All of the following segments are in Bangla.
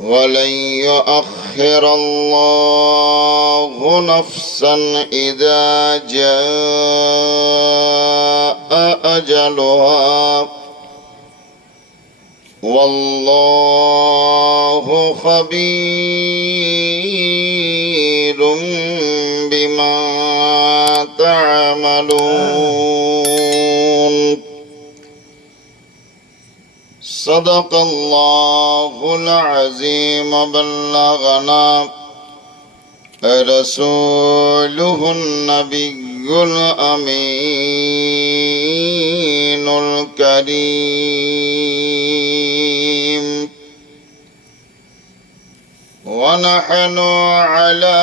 ولن يؤخر الله نفسا إذا جاء أجلها والله خبير بما تعملون. صدق الله العظيم. بلغنا رسوله النبي الأمين الكريم، ونحن على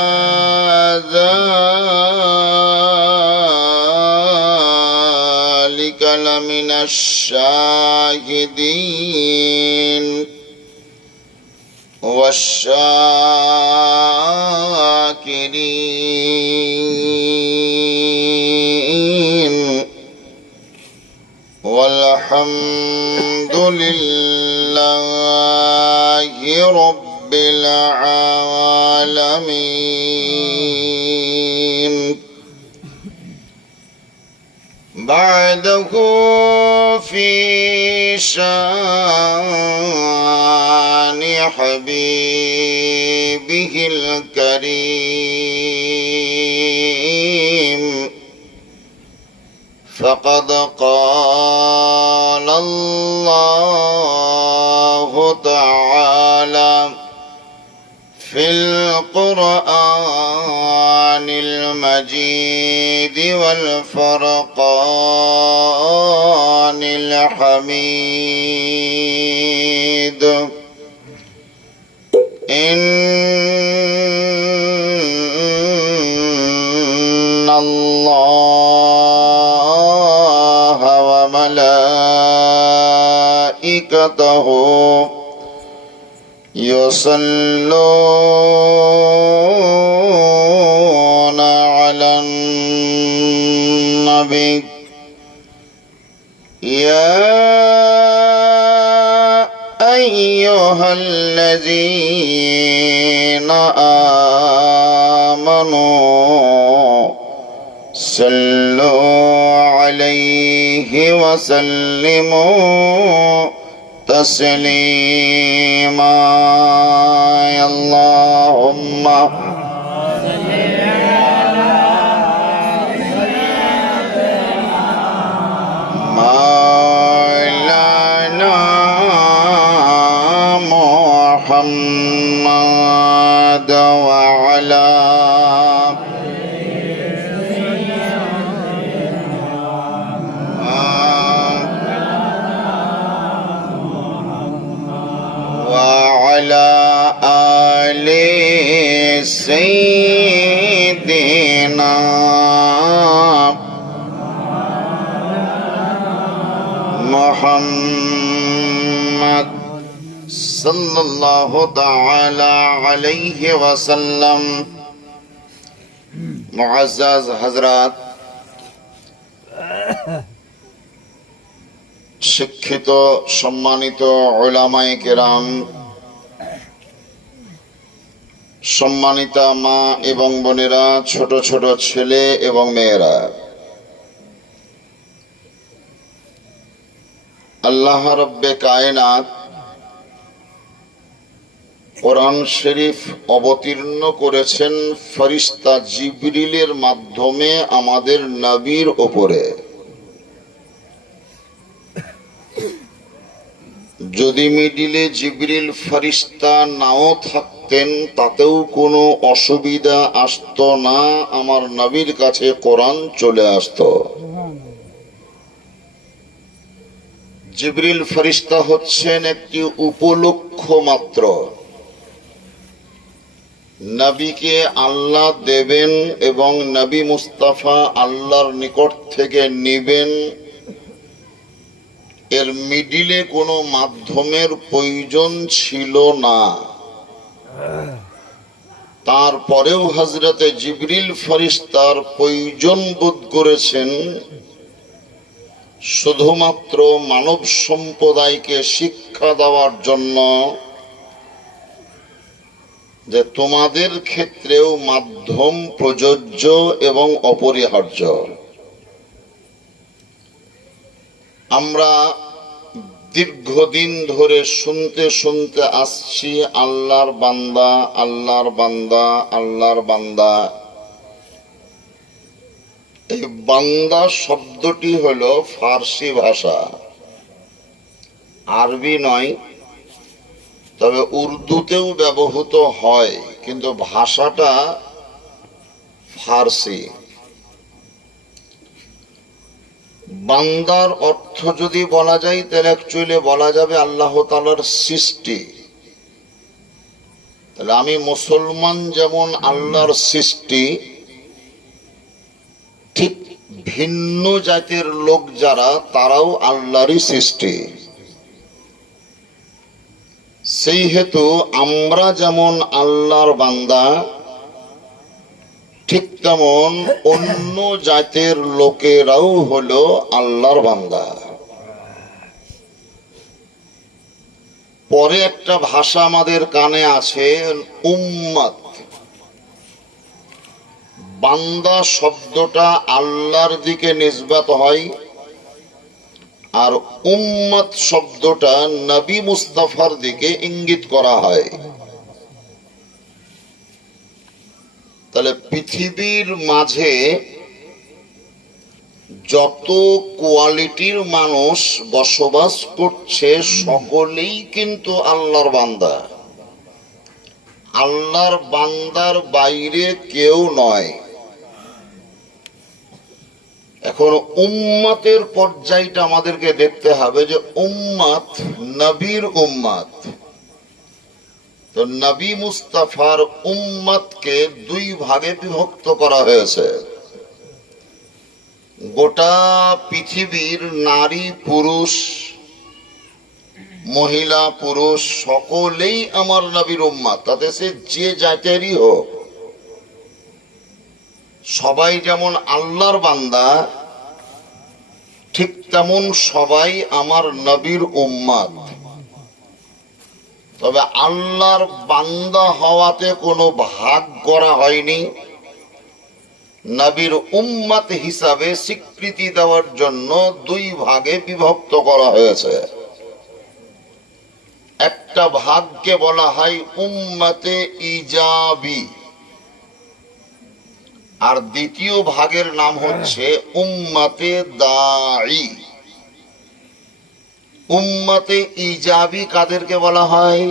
ذلك لمن الشاهدين والشاكرين، والحمد لله رب العالمين. بعده في شان حبيبه الكريم، فقد قال الله تعالى في القرآن المجيد والفرقان الحميد: إن الله وملائكته يصلون على النبي يا أيها الذين آمنوا صلوا عليه وسلموا تسليما. اللهم مولانا محمد وعلى آل سيدنا محمد صلى الله تعالى عليه وسلم। মুআজ্জাজ হযরত, শিক্ষিত সম্মানিত উলামায়ে কেরাম, সম্মানিতা মা এবং বোনেরা, ছোট ছোট ছেলে এবং মেয়েরা, আল্লাহ রব্বে কায়নাত কোরআন শরীফ অবতীর্ণ করেছেন ফেরেশতা জিবরিলের মাধ্যমে আমাদের নবীর উপরে। যদি মিডিলে জিবরিল ফেরেশতা নাও থাকতেন তাতেও কোনো অসুবিধা আসতো না, আমার নবীর কাছে কোরআন চলে আসতো। জিবরিল ফেরেশতা হচ্ছেন একটি উপলক্ষ মাত্র। নবীকে আল্লাহ দেবেন এবং নবী মুস্তাফা আল্লাহর নিকট থেকে নেবেন, এর মিডিলে কোনো মাধ্যমের প্রয়োজন ছিল না। তারপরেও হযরতে জিবরিল ফেরেশতার প্রয়োজন বোধ করেছেন শুধুমাত্র মানব সম্প্রদায়কে শিক্ষা দেওয়ার জন্য, যে তোমাদের ক্ষেত্রেও মাধ্যম প্রযোজ্য এবং অপরিহার্য। আমরা দীর্ঘদিন ধরে শুনতে শুনতে আসছি আল্লাহর বান্দা, আল্লাহর বান্দা, আল্লাহর বান্দা। এই বান্দা শব্দটি হলো ফার্সি ভাষা, আরবি নয়। তবে উর্দুতেও ব্যবহৃত হয়, কিন্তু ভাষাটা ফার্সি। বান্দার অর্থ যদি বলা যায় তাহলে অ্যাকচুয়ালি বলা যাবে আল্লাহ তাআলার সৃষ্টি। তাহলে আমি মুসলমান যেমন আল্লাহর সৃষ্টি, ঠিক ভিন্ন জাতের লোক যারা তারাও আল্লাহরই সৃষ্টি। সেই হেতু আমরা যেমন আল্লাহর বান্দা, ঠিক তেমন অন্য জাতের লোকেরাও হলো আল্লাহর বান্দা। পরে একটা ভাষা আমাদের কানে আছে, উম্মত। বান্দা শব্দটা আল্লাহর দিকে নিসবত হয়, আর উম্মত শব্দটা নবী মুস্তাফার দিকে ইঙ্গিত করা হয়। তাহলে পৃথিবীর মাঝে যত কোয়ালিটির মানুষ বসবাস করছে সকলেই কিন্তু আল্লাহর বান্দা। আল্লাহর বান্দার বাইরে কেউ নয়। এখন উম্মতের পর্যায়টা আমাদেরকে দেখতে হবে যে উম্মত নবীর উম্মত। তো নবী মুস্তাফার উম্মতকে দুই ভাগে বিভক্ত করা হয়েছে। গোটা পৃথিবীর নারী পুরুষ, মহিলা পুরুষ সকলেই আমার নবীর উম্মত, তাতে সে যে জাতেরই হোক। সবাই যেমন আল্লাহর বান্দা, ঠিক তেমন সবাই আমার নবীর উম্মত। তবে আল্লাহর বান্দা হওয়াতে কোনো ভাগ করা হয়নি। নবীর উম্মত হিসাবে স্বীকৃতি দেওয়ার জন্য দুই ভাগে বিভক্ত করা হয়েছে। একটা ভাগকে বলা হয় উম্মতে ইজাবি, আর দ্বিতীয় ভাগের নাম হচ্ছে উম্মতে দাঈ। উম্মতে ইজাবি কাদেরকে বলা হয়?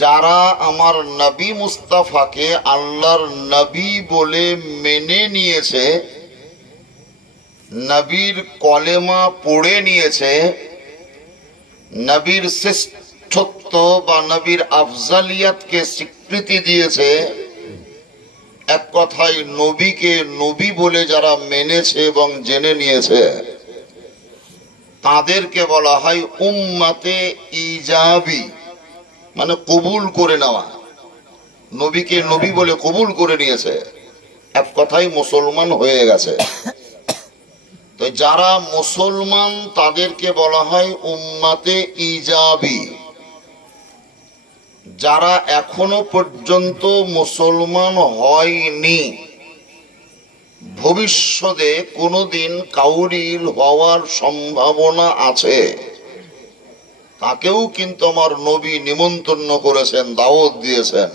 যারা আমার নবী মুস্তাফাকে আল্লাহর নবী বলে মেনে নিয়েছে, নবীর কলেমা পড়ে নিয়েছে, নবীর শ্রেষ্ঠত্ব বা নবীর আফজালিয়াতকে স্বীকৃতি দিয়েছে, এক কথায় নবীকে নবী বলে যারা মেনেছে এবং জেনে নিয়েছে, তাদেরকে বলা হয় উম্মতে ইজাবি, মানে কবুল করে নেওয়া। নবীকে নবী বলে কবুল করে নিয়েছে, এক কথায় মুসলমান হয়ে গেছে। তো যারা মুসলমান তাদেরকে বলা হয় উম্মতে ইজাবি। যারা এখনো পর্যন্ত মুসলমান হয়নি, ভবিষ্যতে কোনোদিন কাউরির হওয়ার সম্ভাবনা আছে, তাকেও কিন্তু আমার নবী নিমন্ত্রণ করেছেন, দাওয়াত দিয়েছেন,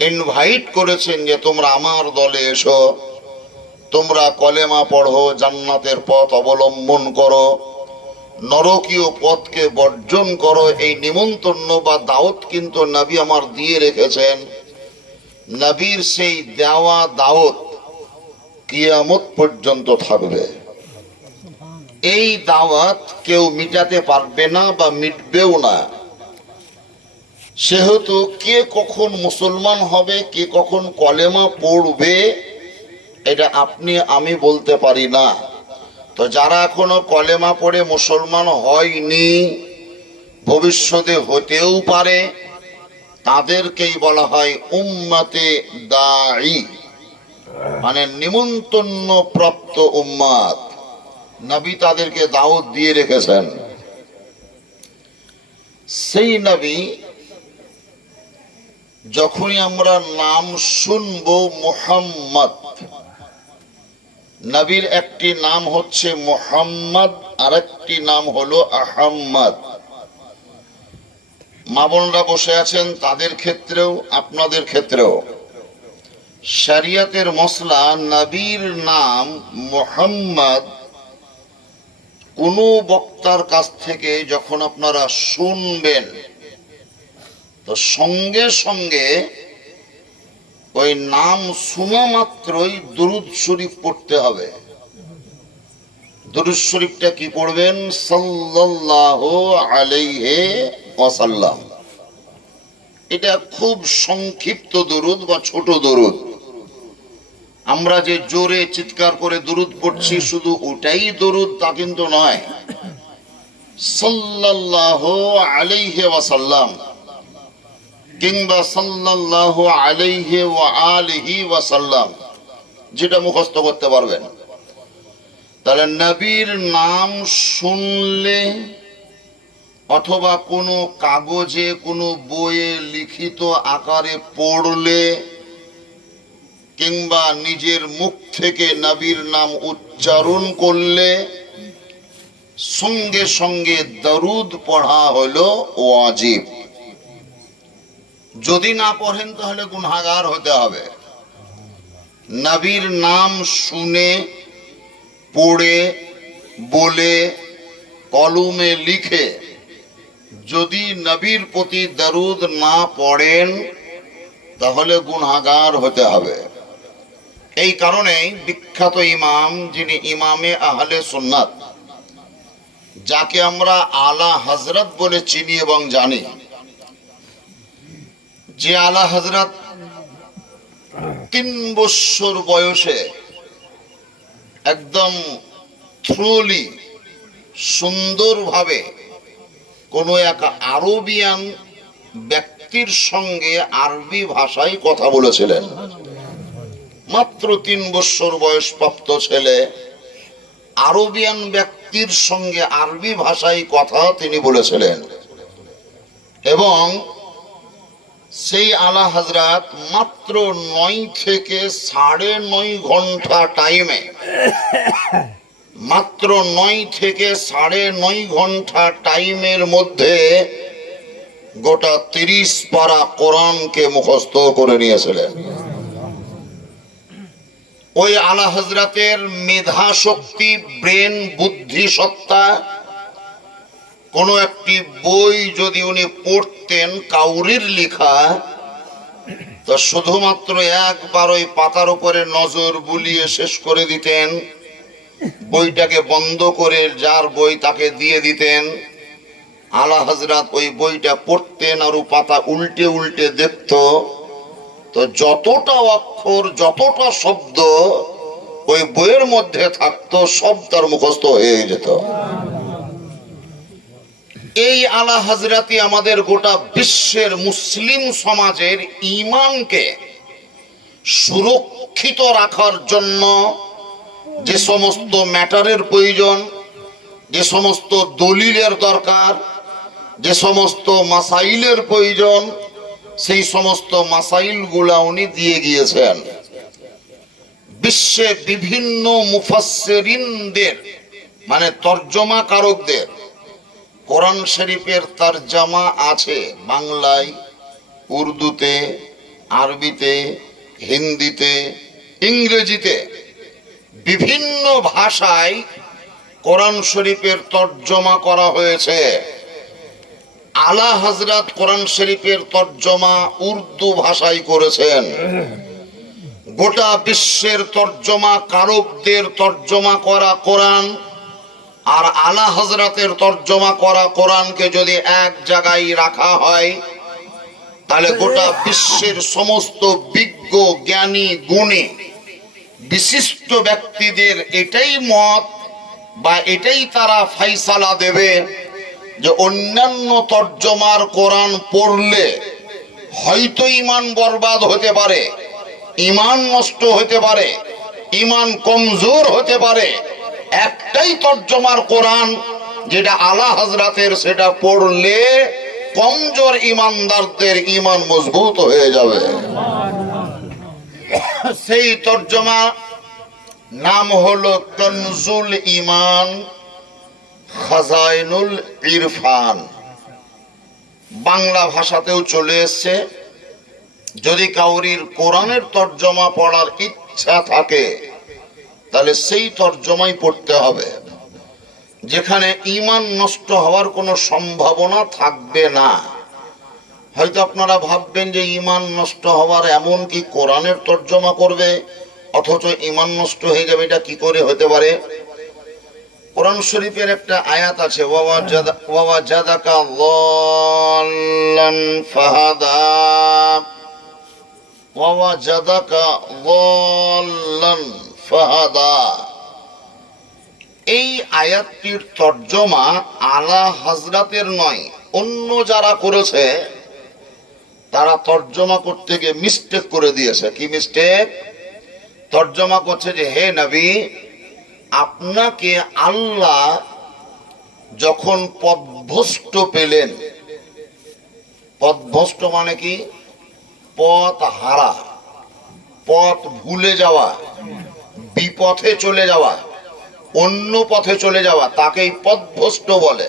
ইনভাইট করেছেন যে তোমরা আমার দলে এসো, তোমরা কলেমা পড়ো, জান্নাতের পথ অবলম্বন করো, নরকীয় পথকে বর্জন করো। এই নিমন্ত্রণ বা দাওয়াত কিন্তু নবী আমার দিয়ে রেখেছেন। নবীর সেই দেওয়া দাওয়াত কিয়ামত পর্যন্ত থাকবে। এই দাওয়াত কেউ মিটাতে পারবে না বা মিটবেও না। সেহেতু কে কখন মুসলমান হবে, কে কখন কলেমা পড়বে, এটা আপনি আমি বলতে পারি না। তো যারা এখনো কলেমা পড়ে মুসলমান হয়নি, ভবিষ্যতে হতেও পারে, তাদেরকেই বলা হয় উম্মতে দাঈ, মানে নিমন্ত্রণ প্রাপ্ত উম্মত। নবী তাদেরকে দাওয়াত দিয়ে রেখেছেন। সেই নবী যখনই আমরা নাম শুনবো মুহাম্মদ, নবীর একটি নাম হচ্ছে মুহাম্মদ, আরেকটি নাম হলো আহম্মদ। মা বোনরা বসে আছেন, তাদের ক্ষেত্রেও আপনাদের ক্ষেত্রেও শরিয়তের মসলা, নবীর নাম মুহাম্মদ কোন বক্তার কাছ থেকে যখন আপনারা শুনবেন, তো সঙ্গে সঙ্গে ওই নাম শোনা মাত্রই দুরূদ শরীফ পড়তে হবে। দুরূদ শরীফটা কি পড়বেন? সাল্লাল্লাহু আলাইহি ওয়াসাল্লাম। এটা খুব সংক্ষিপ্ত দুরূদ বা ছোট দুরূদ। আমরা যে জোরে চিৎকার করে দুরূদ পড়ছি শুধু ওটাই দুরূদ তা কিন্তু নয়। সাল্লাল্লাহু আলাইহি ওয়াসাল্লাম কিংবা সাল্লাল্লাহু আলাইহি ওয়া আলিহি ওয়াসাল্লাম, যেটা মুখস্থ করতে পারবেন। তাহলে নবীর নাম শুনলে অথবা কোনো কাগজে কোনো বইয়ে লিখিত আকারে পড়লে কিংবা নিজের মুখ থেকে নবীর নাম উচ্চারণ করলে সঙ্গে সঙ্গে দরুদ পড়া হলো ওয়াজিব। যদি না পড়েন তাহলে গুনাহগার হতে হবে। নবীর নাম শুনে, পড়ে, বলে, কলমে লিখে যদি নবীর প্রতি দরুদ না পড়েন তাহলে গুনাহগার হতে হবে। এই কারণেই বিখ্যাত ইমাম, যিনি ইমামে আহলে সুন্নাত, যাকে আমরা আলা হযরত বলে চিনি এবং জানি, যে আলা হযরত 3 বছর বয়সে একদম থ্রুলি সুন্দরভাবে কোনো এক আরবিয়ান ব্যক্তির সঙ্গে আরবি ভাষায় কথা বলেছিলেন। মাত্র 3 বছর বয়স প্রাপ্ত ছেলে আরবিয়ান ব্যক্তির সঙ্গে আরবি ভাষায় কথা তিনি বলেছিলেন। এবং সেই আলা হযরত মাত্র 9 থেকে 9.5 ঘন্টা টাইমে, মাত্র 9 থেকে 9.5 ঘন্টা টাইমের মধ্যে গোটা 30 পারা কোরআনকে মুখস্থ করে নিয়েছিলেন। ওই আলা হযরতের মেধা শক্তি, ব্রেন, বুদ্ধি সত্তা, কোন একটি বই যদি উনি পড়তেন কাউরির লেখা, তো শুধুমাত্র একবার ওই পাতার উপরে নজর বুলিয়ে শেষ করে দিতেন, বইটাকে বন্ধ করে যার বই তাকে দিয়ে দিতেন। আলা হযরত ওই বইটা পড়তেন আর পাতা উল্টে উল্টে দেখত, তো যতটা অক্ষর, যতটা শব্দ ওই বইয়ের মধ্যে থাকতো সব তার মুখস্থ হয়ে যেত। এই আলা হযরতই আমাদের গোটা বিশ্বের মুসলিম সমাজের ঈমানকে সুরক্ষিত রাখার জন্য যে সমস্ত ম্যাটারের প্রয়োজন, যে সমস্ত দলিলের দরকার, যে সমস্ত মাসাইলের প্রয়োজন, সেই সমস্ত মাসাইলগুলা উনি দিয়ে গিয়েছেন। বিশ্বে বিভিন্ন মুফাসসিরিনদের মানে তরজমাকারকদের কোরআন শরীফের তরজমা আছে বাংলায়, উর্দুতে, আরবিতে, হিন্দিতে, ইংরেজিতে, বিভিন্ন ভাষায় কোরআন শরীফের তরজমা করা হয়েছে। আলা হযরত কোরআন শরীফের তরজমা উর্দু ভাষায় করেছেন। গোটা বিশ্বের তরজমা কারকদের তরজমা করা কোরআন আর আলা হযরতের তরজমা করা কোরআনকে যদি এক জায়গায় রাখা হয়, তাহলে গোটা বিশ্বের সমস্ত বিজ্ঞ, জ্ঞানী, গুণী, বিশিষ্ট ব্যক্তিদের এটাই মত বা এটাই তারা ফাইসালা দেবে যে অন্যান্য তরজমার কোরআন পড়লে হয়তো ঈমান বরবাদ হতে পারে, ঈমান নষ্ট হতে পারে, ঈমান কমজোর হতে পারে। একটাই তরজমার কোরআন যেটা আলা হযরতের, সেটা পড়লে কমজোর ইমানদারদের ইমান মজবুত হয়ে যাবে। সেই তর্জমা নাম হলো কনজুল ইমান খাজাইনুল ইরফান। বাংলা ভাষাতেও চলে এসছে। যদি কাউরির কোরআনের তর্জমা পড়ার ইচ্ছা থাকে তাহলে সেই তর্জমাই পড়তে হবে, যেখানে ঈমান নষ্ট হওয়ার কোনো সম্ভাবনা থাকবে না। হয়তো আপনারা ভাববেন যে ঈমান নষ্ট হওয়ার এমন কি কোরআনের তর্জমা করবে অথচ ঈমান নষ্ট হয়ে যাবে, এটা কি করে হতে পারে? কোরআন শরীফের একটা আয়াত আছে, ওয়াওয়াজাদাকা যাল্লান ফাহাদা, ওয়াওয়াজাদাকা যাল্লান ফাহাদা। এই আয়াতটির তর্জমা আলা হযরতের নয়, অন্য যারা করেছে তারা তর্জমা করতে গিয়ে মিস্টেক করে দিয়েছে। কি মিস্টেক? তর্জমা করছে যে হে নবী, আপনাকে আল্লাহ যখন পথভ্রষ্ট পেলেন, পথভ্রষ্ট মানে কি? পথ হারা, পথ ভুলে যাওয়া, বিপথে চলে যাওয়া, অন্য পথে চলে যাওয়া, তাকেই পথভ্রষ্ট বলে।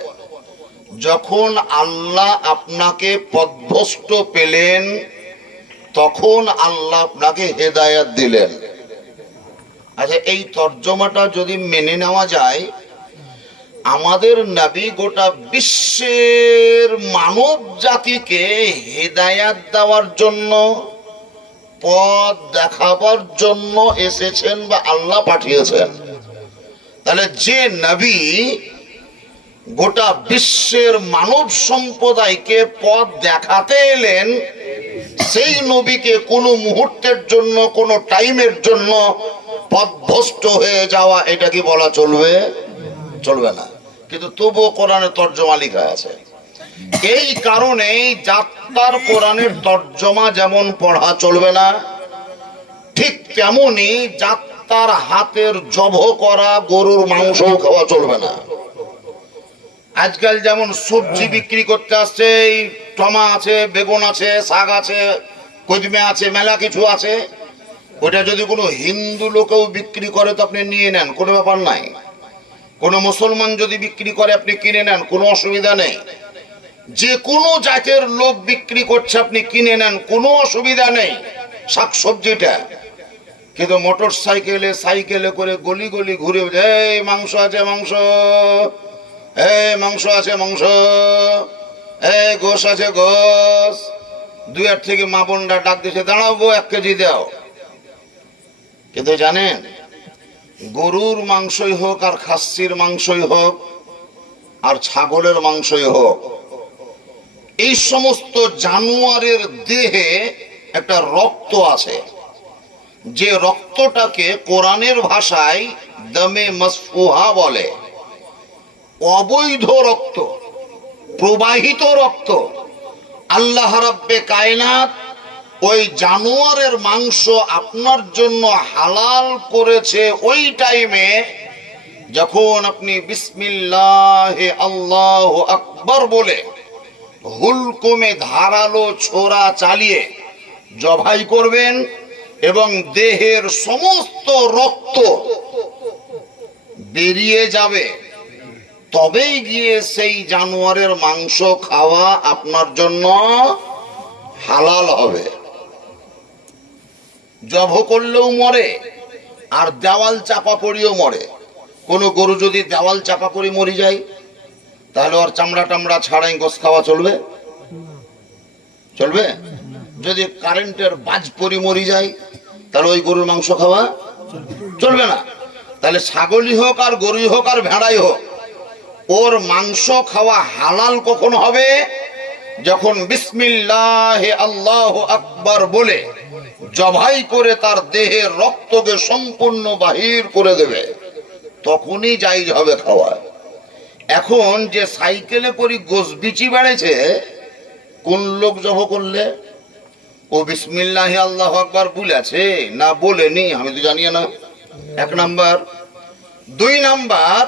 যখন আল্লাহ আপনাকে পথভ্রষ্ট পেলেন তখন আল্লাহ আপনাকে হেদায়েত দিলেন। আচ্ছা, এই তর্জমাটা যদি মেনে নেওয়া যায়, আমাদের নবী গোটা বিশ্বের মানব জাতিকে হেদায়েত দেওয়ার জন্য, পথ দেখাবার জন্য এসেছেন বা আল্লাহ পাঠিয়েছেন। তাহলে যে নবী গোটা বিশ্বের মানব সম্প্রদায়কে পথ দেখাতে এলেন, সেই নবীকে কোনো মুহূর্তের জন্য, কোনো টাইমের জন্য পথভ্রষ্ট হয়ে যাওয়া, এটা কি বলা চলবে? চলবে না। কিন্তু তবুও কোরআনের তর্জমা লেখা আছে। এই কারণে যাত্রার কোরআনের তর্জমা যেমন পড়া চলবে না, ঠিক তেমনি যাত্রার হাতের জব করা গরুর মাংস খাওয়া চলবে না। আজকাল যেমন সবজি বিক্রি করতে আসছে, এই টমা আছে, বেগুন আছে, শাক আছে, কদমে আছে, মেলা কিছু আছে। ওটা যদি কোনো হিন্দু লোকেও বিক্রি করে তো আপনি নিয়ে নেন, কোনো ব্যাপার নাই। কোনো মুসলমান যদি বিক্রি করে আপনি কিনে নেন, কোনো অসুবিধা নেই। যে কোনো জাতের লোক বিক্রি করছে আপনি কিনে নেন, কোনো অসুবিধা নেই শাক সবজিটা। কিন্তু মোটর সাইকেলে সাইকেলে করে গলি গলি ঘুরে, এই মাংস আছে মাংস, এই মাংস আছে মাংস, এই গোশ আছে গোশ। দুই হাত থেকে মা বোনরা ডাক দিছে, দাঁড়াবো 1 কেজি দাও। কিন্তু জানেন, গরুর মাংসই হোক আর খাসির মাংসই হোক আর ছাগলের মাংসই হোক, এই সমস্ত জানোয়ারের দেহে একটা রক্ত আছে, যে রক্তটাকে কোরআনের ভাষায় দমে মাসফুহা বলে। অবৈধ রক্ত, প্রবাহিত রক্ত। আল্লাহ রাব্বে কায়নাত ওই জানোয়ারের মাংস আপনার জন্য হালাল করেছে ওই টাইমে যখন আপনি বিসমিল্লাহে আল্লাহু আকবার বলে হুলকুমে ধারালো ছোরা চালিয়ে জবাই করবেন এবং দেহের সমস্ত রক্ত বেরিয়ে যাবে, তবেই গিয়ে সেই জানোয়ারের মাংস খাওয়া আপনার জন্য হালাল হবে। জব করলেও মরে আর দেওয়াল চাপা পড়িও মরে। কোনো গরু যদি দেওয়াল চাপা পড়ে মরে যায় তাহলে ওর চামড়া টামড়া ছাড়াই গোস খাওয়া চলবে? চলবে? যদি কারেন্টের বাজ পড়ে মরে যায় তাহলে ওই গরুর মাংস খাওয়া চলবে না। তাহলে ছাগলই হোক আর গরুই হোক আর ভেড়াই হোক, ওর মাংস খাওয়া হালাল কখন হবে? যখন বিসমিল্লাহে আল্লাহু আকবার বলে জবাই করে তার দেহের রক্তকে সম্পূর্ণ বাহির করে দেবে, তখনই জায়েজ হবে খাওয়া। এখন যে সাইকেলে করে গোশ বিচি বেড়েছে, কোন লোক জব করলে ও বিসমিল্লাহি আল্লাহু আকবার বলেছে না বলেনি আমি তো জানি না, 1 নাম্বার। 2 নাম্বার,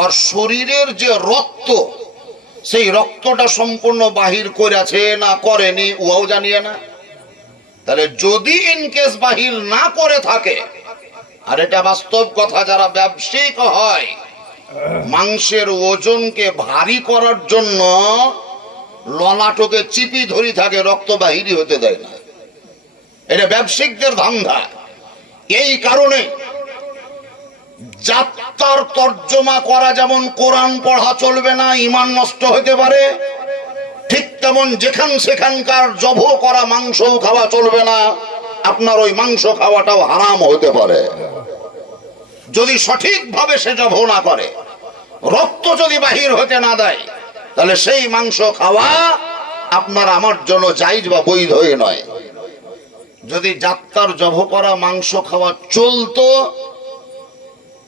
ওর শরীরের যে রক্ত, সেই রক্তটা সম্পূর্ণ বাহির করেছে না করেনি ওও জানিয়ে না। তাহলে যদি ইনকেস বাহির না করে থাকে, আর এটা বাস্তব কথা, যারা ব্যবসায়িক হয় মাংসের ওজনকে ভারী করার জন্য ললাটকে চিপি ধরি থাকে, রক্ত বাহিরই হতে দেয় না। এটা ব্যবসায়িকদের ধান্দা। এই কারণে যাত্রার তর্জমা করা যেমন কোরআন পড়া চলবে না, ঈমান নষ্ট হতে পারে, ঠিক তেমন যেখান সেখানকার জব করা মাংসও খাওয়া চলবে না, আপনার ওই মাংস খাওয়াটাও হারাম হতে পারে যদি সঠিকভাবে সে জব না করে। রক্ত যদি বাহির হতে না দেয় তাহলে সেই মাংস খাওয়া আপনার আমার জন্য জায়েজ বা বৈধই নয়। যদি যাত্রার জব করা মাংস খাওয়া চলতো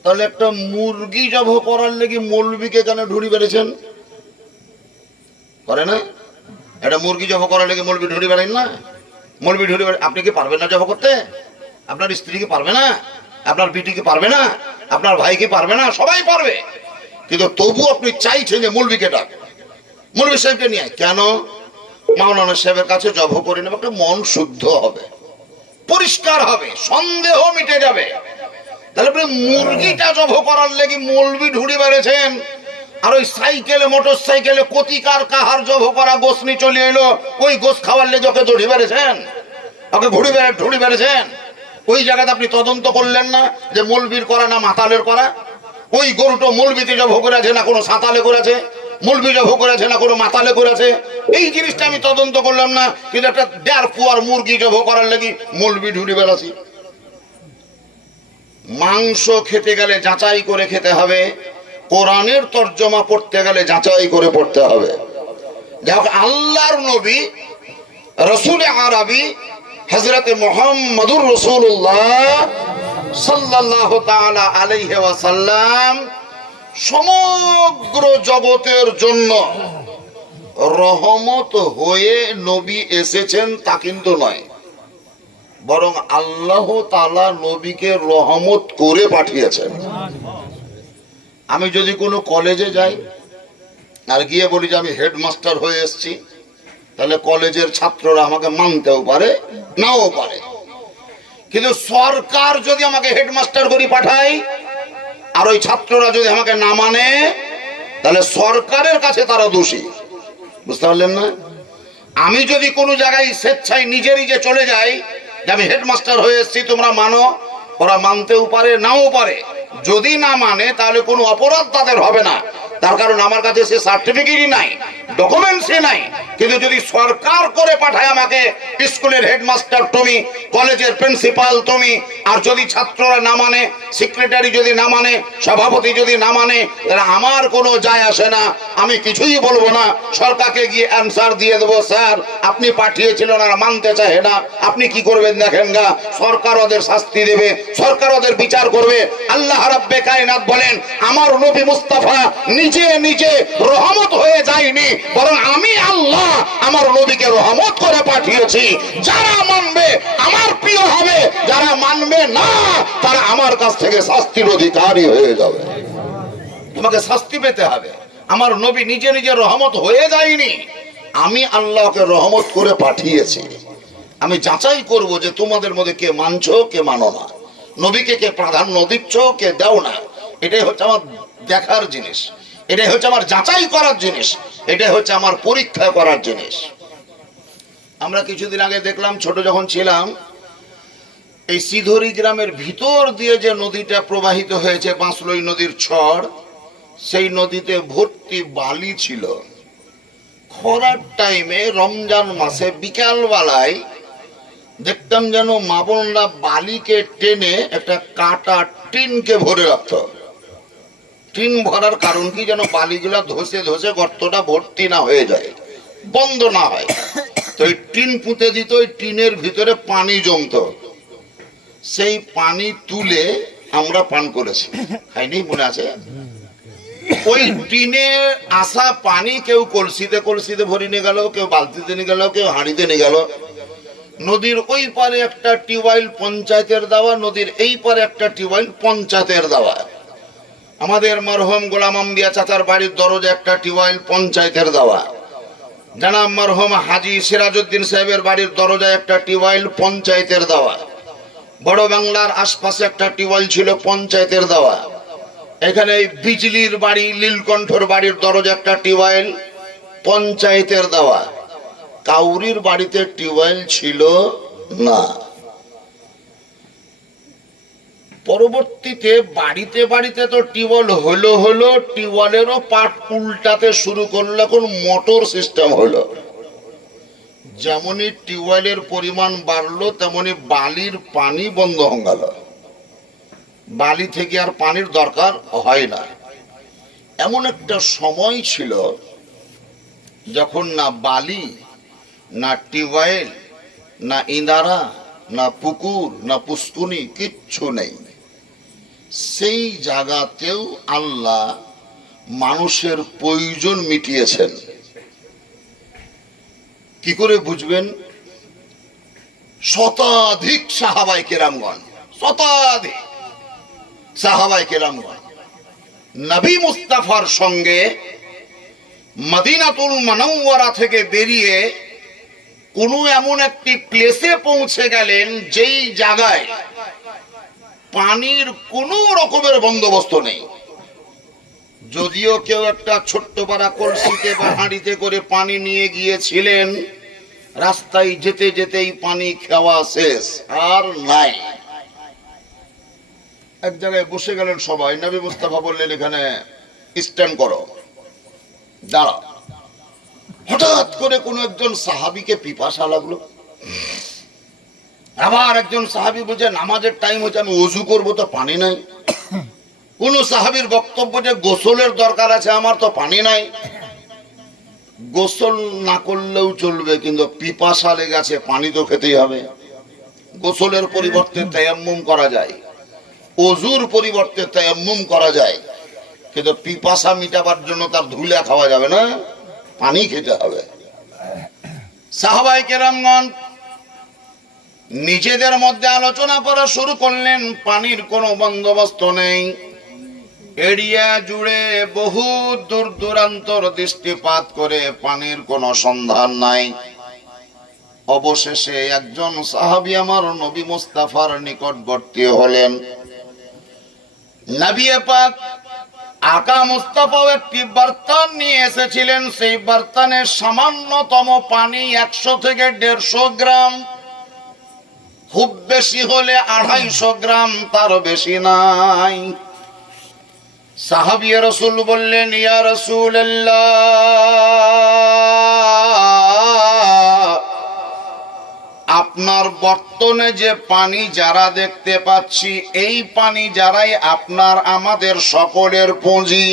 তাহলে একটা মুরগি জব করার লেগে মৌলবীকে কেন ঢুড়ি বেড়েছেন? করে না? একটা মুরগি জব করার লেগে মৌলবী ঢুড়ি বেড়েন না? মৌলবী ঢুড়ি বেড়ে, আপনি কি পারবেন না জব করতে? আপনার স্ত্রী কি পারবে না? আপনার বিটি কি পারবে না? আপনার ভাই কি পারবে না? সবাই পারবে, কিন্তু তবু আপনি চাইছেন যে মৌলবীকে ডাক, মৌলবী সাহেবকে নিয়ে। কেন? মাওলানা সাহেবের কাছে জব করে নেবে, একটা মন শুদ্ধ হবে, পরিষ্কার হবে, সন্দেহ মিটে যাবে। তাহলে আপনি মুরগিটা জব করার লেগে মৌলবী ঢুড়ি বেড়েছেন, আর ওই সাইকেলে মোটর সাইকেলে কতিকার কাহার জব করা গোস নিয়ে চলে এলো, ওই গোস খাওয়ার লেগে ওকে দড়ি বেড়েছেন, ওকে ঢুড়ি বেড়েছেন। ওই জায়গাতে আপনি তদন্ত করলেন না যে মৌলবীর করা না মাতালের করা? ওই গরুটা মৌলবীতে জব করেছে না কোনো সাঁতালে করেছে? মৌলবী জব করেছে না কোনো মাতালে করেছে? এই জিনিসটা আমি তদন্ত করলাম না, কিন্তু একটা 1.5 পোয়ার মুরগি জব করার লেগে মৌলবী ঢুড়ি বেড়াছি। মাংস খেতে গেলে যাচাই করে খেতে হবে, কোরআনের তর্জমা পড়তে গেলে যাচাই করে পড়তে হবে। যাক, আল্লাহর নবী রাসূল আরবি হযরত মুহাম্মদুর রাসূলুল্লাহ সাল্লাল্লাহু তাআলা আলাইহি ওয়াসাল্লাম সমগ্র জগতের জন্য রহমত হয়ে নবী এসেছেন তা কিন্তু নয়, বরং আল্লাহ তাআলা নবীকে রহমত করে পাঠিয়েছেন। আমি যদি কোনো কলেজে যাই আর গিয়ে বলি যে আমি হেডমাস্টার হয়ে এসেছি, তাহলে কলেজের ছাত্ররা আমাকে মানতেও পারে নাও পারে, কিন্তু সরকার যদি আমাকে হেডমাস্টার করে পাঠায় আর ওই ছাত্ররা যদি আমাকে না মানে, তাহলে সরকারের কাছে তারা দোষী। বুঝতে পারলেন না? আমি যদি কোনো জায়গায় স্বেচ্ছায় নিজেরই যে চলে যাই যে আমি হেডমাস্টার হয়ে এসেছি, তোমরা মানো, ওরা মানতেও পারে নাও পারে। যদি না মানে তাহলে কোনো অপরাধ তাদের হবে না, তার কারণ আমার কাছে সে সার্টিফিকেটই নাই, ডকুমেন্টসই নাই। কিন্তু যদি সরকার করে পাঠায় আমাকে স্কুলের হেডমাস্টার তুমি, কলেজের প্রিন্সিপাল তুমি, আর যদি ছাত্ররা না মানে, সেক্রেটারি যদি না মানে, সভাপতি যদি না মানে, তাহলে আমার কোনো যায় আসে না, আমি কিছুই বলবো না। সরকারকে গিয়ে অ্যান্সার দিয়ে দেবো, স্যার আপনি পাঠিয়েছিলেন আর মানতে চাহে না, আপনি কি করবেন দেখেন গা। সরকার ওদের শাস্তি দেবে, সরকার ওদের বিচার করবে। আল্লাহ রাব্বে কায়নাত বলেন, আমার নবী মুস্তাফা নিজে নিজে রহমত হয়ে যায়নি, বরং আমি আল্লাহ আমার নবীকে রহমত করে পাঠিয়েছি। যারা মানবে আমার প্রিয় হবে, যারা মানবে না তারা আমার কাছ থেকে শাস্তির অধিকারী হয়ে যাবে। তোমাকে শাস্তি পেতে হবে। আমার নবী নিজে নিজে রহমত হয়ে যায়নি, আমি আল্লাহকে রহমত করে পাঠিয়েছি। আমি যাচাই করব যে তোমাদের মধ্যে কে মানছো কে মানো না, নবীকে কে প্রাধান্য দিচ্ছ কে দাও না। এটাই হচ্ছে আমার দেখার জিনিস, এটাই হচ্ছে আমার যাচাই করার জিনিস, এটাই হচ্ছে আমার পরীক্ষা করার জিনিস। আমরা কিছুদিন আগে দেখলাম, ছোট যখন ছিলাম, এই সিধরি গ্রামের ভিতর দিয়ে যে নদীটা প্রবাহিত হয়েছে, বাঁশলই নদীর ছড়, সেই নদীতে ভর্তি বালি ছিল। খরার টাইমে রমজান মাসে বিকাল বেলায় দেখতাম যেন মা বোনরা বালিকে টেনে একটা কাটা টিনকে ভরে রাখত। টিন ভরার কারণ কি, যেন বালিগুলা ধসে ধসে গর্তটা ভর্তি না হয়ে যায়, বন্ধ না হয়। তো ওই টিন পুঁতে দিত, ওই টিনের ভিতরে পানি জমত, সেই পানি তুলে আমরা পান করেছি, খাইনি, মনে আছে? ওই টিনে আসা পানি কেউ কলসিতে কলসিতে ভরে নিয়ে গেল, কেউ বালতিতে নিয়ে গেল, কেউ হাঁড়িতে নিয়ে গেল। নদীর ওই পারে একটা টিউবওয়েল পঞ্চায়েতের দেওয়া, নদীর এই পারে একটা টিউবওয়েল পঞ্চায়েতের দেওয়া। আমাদের মরহুম গোলাম আম্বিয়া চাচার বাড়ির দরজা একটা টিউবওয়েল পঞ্চায়েতের দেওয়া। জানাব মরহুম হাজী সিরাজউদ্দিন সাহেবের বাড়ির দরজায় একটা টিউবওয়েল পঞ্চায়েতের দেওয়া। বড় বাংলার আশপাশে একটা টিউবওয়েল ছিল পঞ্চায়েতের দেওয়া। এখানে বিজলির বাড়ি লীলকণ্ঠর বাড়ির দরজা একটা টিউবওয়েল পঞ্চায়েতের দেওয়া। কাউরির বাড়িতে টিউবওয়েল ছিল না। পরবর্তীতে বাড়িতে বাড়িতে তো টিউবওয়েল হলো, টিউবওয়েলেরও পাট উল্টাতে শুরু করলো, এখন মোটর সিস্টেম হলো। যেমনই টিউবওয়েলের পরিমাণ বাড়লো তেমনি বালির পানি বন্ধ হয়ে গেল। বালি থেকে আর পানির দরকার হয় না। এমন একটা সময় ছিল যখন না বালি, না টিউবওয়েল, না ইনারা, না পুকুর, না পুষ্কুনি, কিচ্ছু নেই। সেই জায়গাতেও আল্লাহ মানুষের প্রয়োজন মিটিয়েছেন। কি করে বুঝবেন? শতাধিক সাহাবায়ে কেরামগণ, শতাধিক সাহাবায়ে কেরামগণ নবী মুস্তাফার সঙ্গে মদিনাতুল মুনাওয়ারা থেকে বেরিয়ে কোনো এমন একটি প্লেসে পৌঁছে গেলেন যেই জায়গায় পানির কোনো রকমের বন্দোবস্ত নেই। যদিও কেউ একটা ছোট্ট পাড়া কলসিতে বা হাঁড়িতে করে পানি নিয়ে গিয়েছিলেন, রাস্তায় যেতে যেতেই পানি খাওয়া শেষ, আর নাই। এক জায়গায় বসে গেলেন সবাই। নবী মুস্তাফা বললেন, এখানে স্ট্যান্ড করো, দাঁড়াও। হঠাৎ করে কোন একজন সাহাবীকে পিপাসা লাগলো। আবার একজন সাহাবী বলছে, নামাজের টাইম হচ্ছে, আমি ওযু করবো, তো পানি নাই। কোন সাহাবীর বক্তব্য যে গোসলের দরকার আছে, আমার তো পানি নাই। গোসল না করলেও চলবে, কিন্তু পিপাসা লেগেছে, পানি তো খেতেই হবে। গোসলের পরিবর্তে তায়াম্মুম করা যায়, ওযুর পরিবর্তে তায়াম্মুম করা যায়, কিন্তু পিপাসা মিটাবার জন্য তার ধুলা খাওয়া যাবে না, পানি খেতে হবে। সাহাবায়ে কেরামগণ নিজেদের মধ্যে আলোচনা করা শুরু করলেন, পানির কোনো বন্দোবস্ত নেই। এরিয়া জুড়ে বহু দূর দূরান্তর দৃষ্টিপাত করে পানির কোনো সন্ধান নাই। অবশেষে একজন সাহাবী আমার নবী মুস্তাফার নিকটবর্তী হলেন। নবী পাক আকা মুস্তাফাও একটি বর্তন নিয়ে এসেছিলেন। সেই বর্তনে সামান্যতম পানি 100 থেকে 150 গ্রাম, খুব বেশি হলে 250 গ্রাম, তার বেশি নাই। সাহাবী রাসূল বললেন, ইয়া রাসূলুল্লাহ, আপনার বর্তনে যে পানি যারা দেখতে পাচ্ছি, এই পানি যারাই আপনার আমাদের সকলের পুঁজি,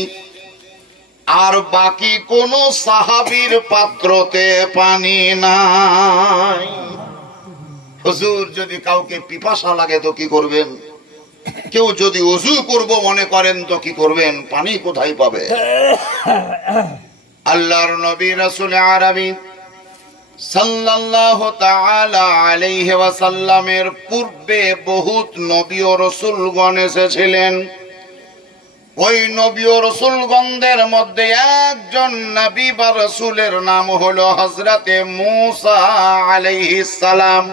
আর বাকি কোন সাহাবীর পাত্রতে পানি নাই। হুজুর, যদি কাউকে পিপাসা লাগে তো কি করবেন? কেউ যদি ওযু করব মনে করেন তো কি করবেন? পানি কোথায় পাবে? আল্লাহর নবী রাসূল আরবি সাল্লাল্লাহু তাআলা আলাইহি ওয়াসাল্লামের পূর্বে বহুত নবী ও রাসূলগণ এসেছিলেন। ওই নবী ও রাসূলগণদের মধ্যে একজন নবী বা রাসূলের নাম হলো হযরতে মূসা আলাইহিস সালাম।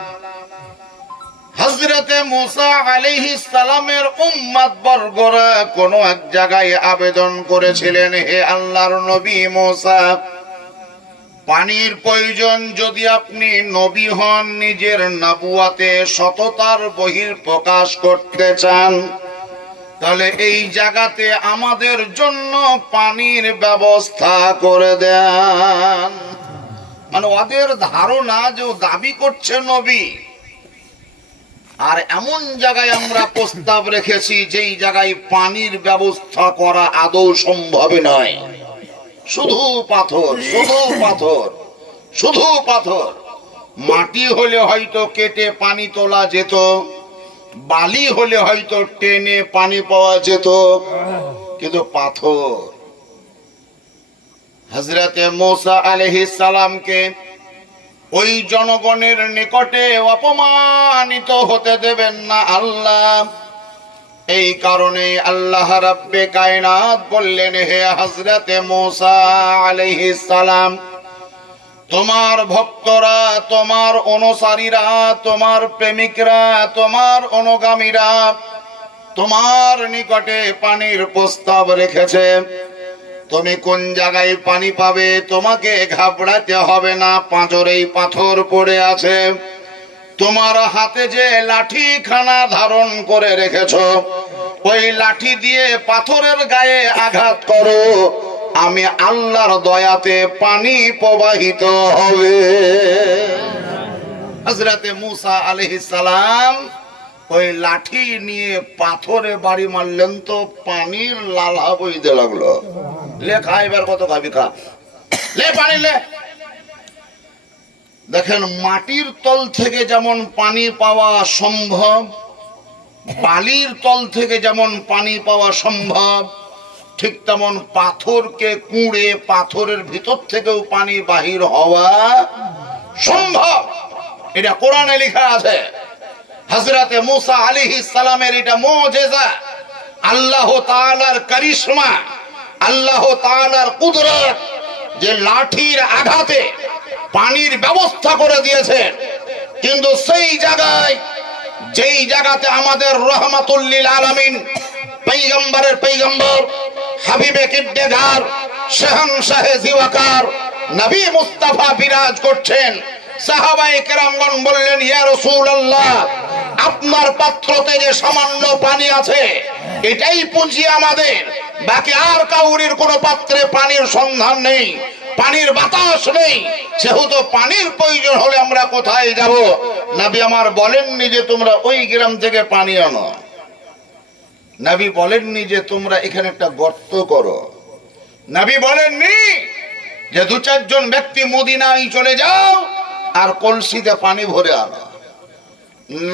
হযরতে মূসা আলাইহিস সালামের উম্মত বর্গরা কোন এক জায়গায় আবেদন করেছিলেন, হে আল্লাহর নবী মূসা, পানির প্রয়োজন। যদি আপনি নবী হন, নিজের নবুয়াতে সততার বহিঃপ্রকাশ করতে চান, তাহলে এই জায়গাতে আমাদের জন্য পানির ব্যবস্থা করে দেন। মানে ওদের ধারণা যে ও দাবি করছে নবী, আর এমন জায়গায় আমরা প্রস্তাব রেখেছি যেই জায়গায় পানির ব্যবস্থা করা আদৌ সম্ভব নয়। শুধু পাথর, শুধু পাথর, শুধু পাথর। মাটি হলে হয়তো কেটে পানি তোলা যেত, বালি হলে হয়তো টেনে পানি পাওয়া যেত, কিন্তু পাথর। হযরতে মূসা আলাইহিস সালামকে ওই জনগণের নিকটে অপমানিত হতে দেবেন না আল্লাহ। এই কারণে আল্লাহ রাব্বে কায়নাত বললেন, হে হযরতে মূসা আলাইহিস সালাম, তোমার ভক্তরা, তোমার অনুসারীরা, তোমার প্রেমিকরা, তোমার অনুগামীরা তোমার নিকটে পানির প্রস্তাব রেখেছে। তুমি কোন জায়গায় পানি পাবে তোমাকে ঘাবড়াতে হবে না, পাঁজরেই পাথর পড়ে আছে। তোমার হাতে যে লাঠি খানা ধারণ করে রেখেছো, ওই লাঠি দিয়ে পাথরের গায়ে আঘাত করো, আমি আল্লাহর দয়াতে পানি প্রবাহিত হবে। হযরতে মূসা আলাইহিস সালাম ওই লাঠি নিয়ে পাথরে বাড়ি মারলেন তো পানির লালা বইতে লাগলো। লেখা এবার কত খাবি খা, লে পানি লে। দেখেন, মাটির তল থেকে যেমন পানি পাওয়া সম্ভব, বালির তল থেকে যেমন পানি পাওয়া সম্ভব, ঠিক তেমন পাথরকে কুঁড়ে পাথরের ভিতর থেকেও পানি বাহির হওয়া সম্ভব। এটা কোরআনে লেখা আছে। হযরতে মূসা আলাইহিস সালামের এটা মুজিজা, আল্লাহ তাআলার কারিশমা, আল্লাহ তাআলার কুদরত, যে লাঠির আঘাতে পানির ব্যবস্থা করে দিয়েছেন। কিন্তু সেই জায়গায়, যেই জায়গাতে আমাদের রহমাতুল লিল আলামিন পয়গম্বরের পয়গম্বর হাবিবে কিরদার শাহনশাহে জিওয়াকার নবী মুস্তাফা বিরাজ করছেন, সাহাবায়ে কেরামগণ বললেন, ইয়া রাসূলুল্লাহ, আপনার পাত্রতে যে সামান্য পানি আছে এটাই পুঁজি আমাদের, বাকি আর কাউরির কোনো পাত্রে পানির সন্ধান নেই, পানির বাতাস নেই। সেহেতু পানির প্রয়োজন হলে আমরা কোথায় যাব? নবী আমার বলেননি যে তোমরা ওই গ্রাম থেকে পানি আনো, নবী বলেননি যে তোমরা এখানে একটা গর্ত করো, নবী বলেননি যে দু চারজন ব্যক্তি মদিনায় চলে যাও আর কলসিতে পানি ভরে আনো।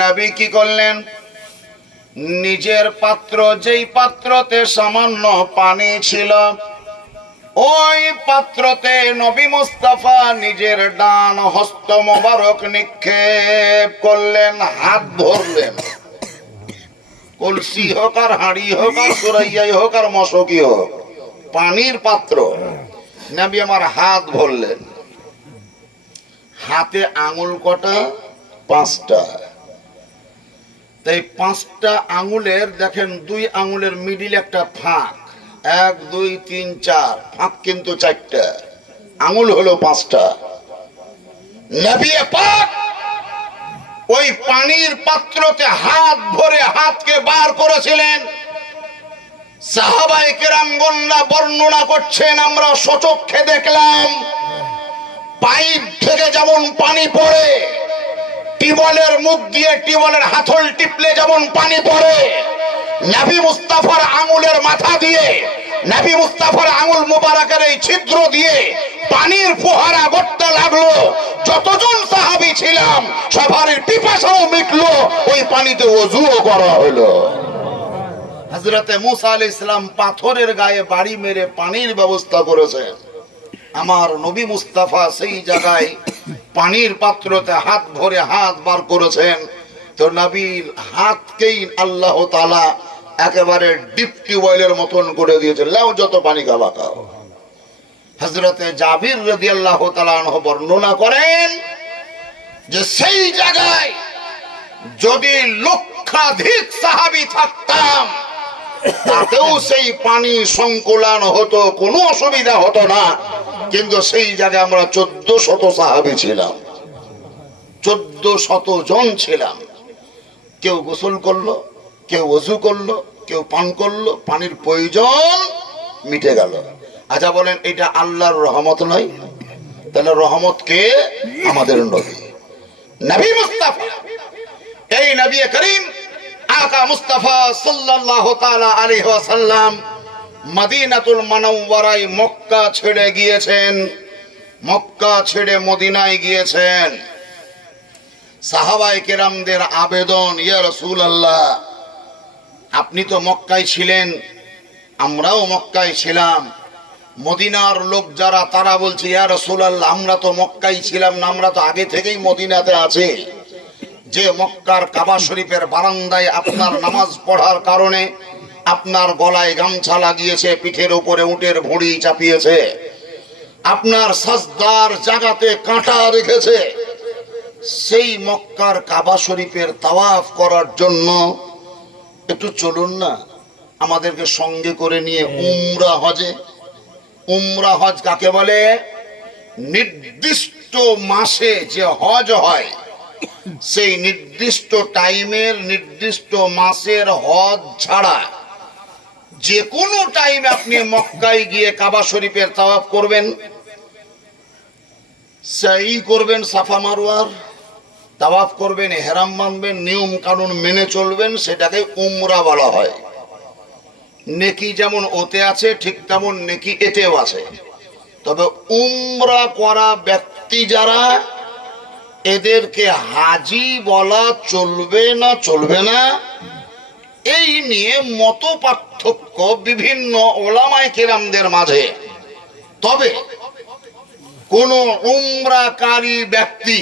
নবী কি করলেন? নিজের পাত্র, যেই পাত্রতে সামান্য পানি ছিল, ওই পাত্রতে নবী মুস্তাফা নিজের ডান হস্ত মোবারক নিক্ষেপ করলেন, হাত ভরলেন। কলসি হোক আর হাঁড়ি হোক আর সুরাইয়াই হোক আর মশকি হোক, পানির পাত্র, নবী আমার হাত ভরলেন। হাতে আঙুল কটা? 5টা। তাই 5টা আঙুলের দেখেন, 2 আঙুলের মিডিল একটা ফাঁক, 1 2 3 4, ফাঁক কিন্তু 4টা, আঙুল হলো 5টা। নবী পাক ওই পানির পাত্রতে হাত ভরে হাতকে বার করেছিলেন। সাহাবায়ে কেরামগণরা বর্ণনা করছেন, আমরা সচক্ষে দেখলাম পাইপ থেকে যেমন পানি পড়ে, টিউবওয়েলের মুখ দিয়ে টিউবওয়েলের হাতল টিপলে যেমন পানি পড়ে, নবী মুস্তাফার আঙুলের মাথা দিয়ে, নবী মুস্তাফার আঙুল মুবারকের এই ছিদ্র দিয়ে পানির ফোয়ারা গড়তে লাগলো। যতজন সাহাবী ছিলাম সবার পিপাসাও মিটলো, ওই পানিতে ওযুও করা হলো। হযরতে মূসা আলাইহিস সালাম পাথরের গায়ে বাড়ি মেরে পানির ব্যবস্থা করেছেন। আমার নবী মুস্তাফা সেই জায়গায় পানির পাত্রতে হাত ভরে হাত বার করেছেন। তো নবীর হাতকেই আল্লাহ তাআলা একেবারে ডিপ টিউবওয়েলের মতন করে দিয়েছে, লাও যত পানি খাবা খাও। হযরতে জাবির রাদিয়াল্লাহু তাআলা আনহু বর্ণনা করেন যে সেই জায়গায় যদি লক্ষাধিক সাহাবী থাকতাম তাতেও সেই পানি সংকুলান হতো, কোনো অসুবিধা হতো না। কিন্তু সেই জায়গায় আমরা 1400 সাহাবী ছিলাম, 1400 জন ছিলাম। কেউ গোসল করলো, কেউ ওযু করলো, কেউ পান করলো, পানির প্রয়োজন মিটে গেল। আচ্ছা বলেন, এটা আল্লাহর রহমত নয়? তাহলে রহমত কে? আমাদের নবী, নবী মুস্তাফা। এই নবী করিম আকা মুস্তাফা সাল্লাল্লাহু তাআলা আলাইহি ওয়াসাল্লাম মদিনাতুল মুনাওয়ারায় মক্কা ছেড়ে গিয়েছেন, মক্কা ছেড়ে মদিনায় গিয়েছেন। সাহাবায়ে কেরামদের আবেদন, ইয়া রাসূলুল্লাহ, আপনি তো মক্কায় ছিলেন, আমরাও মক্কায় ছিলাম, মদিনার লোক যারা তারা বলছে, ইয়া রাসূলুল্লাহ, আমরা তো মক্কায় ছিলাম না, আমরা তো আগে থেকেই মদিনাতে আছি, যে মক্কার কাবা শরীফের বারান্দায় আপনার নামাজ পড়ার কারণে আপনার গলায় গামছা লাগিয়েছে, পিঠের উপরে উটের ভুঁড়ি চাপিয়েছে, আপনার সাজদার জায়গাতে কাঁটা রেখেছে, সেই মক্কার কাবা শরীফের তাওয়াফ করার জন্য একটু চলুন না আমাদেরকে সঙ্গে করে নিয়ে উমরা হজে। উমরা হজ কাকে বলে? নির্দিষ্ট মাসে যে হজ হয়, সেই নির্দিষ্ট টাইমের নির্দিষ্ট মাসের হজ ছাড়া যে কোনো টাইমে আপনি মক্কায় গিয়ে কাবা শরীফের তাওয়াফ করবেন, সেই করবেন, সাফা মারওয়ার তাওয়াফ করবেন, ইহরাম বাঁধবেন, নিয়ম কানুন মেনে চলবেন, সেটাকে উমরা বলা হয়। নেকি যেমন ওতে আছে ঠিক তেমন নেকি এতেও আছে। তবে উমরা করা ব্যক্তি যারা, এদেরকে হাজি বলা চলবে না চলবে না, এই নিয়ে মত পার্থক্য বিভিন্ন ওলামায়ে কেরামদের মাঝে। তবে কোন উমরাকারী ব্যক্তি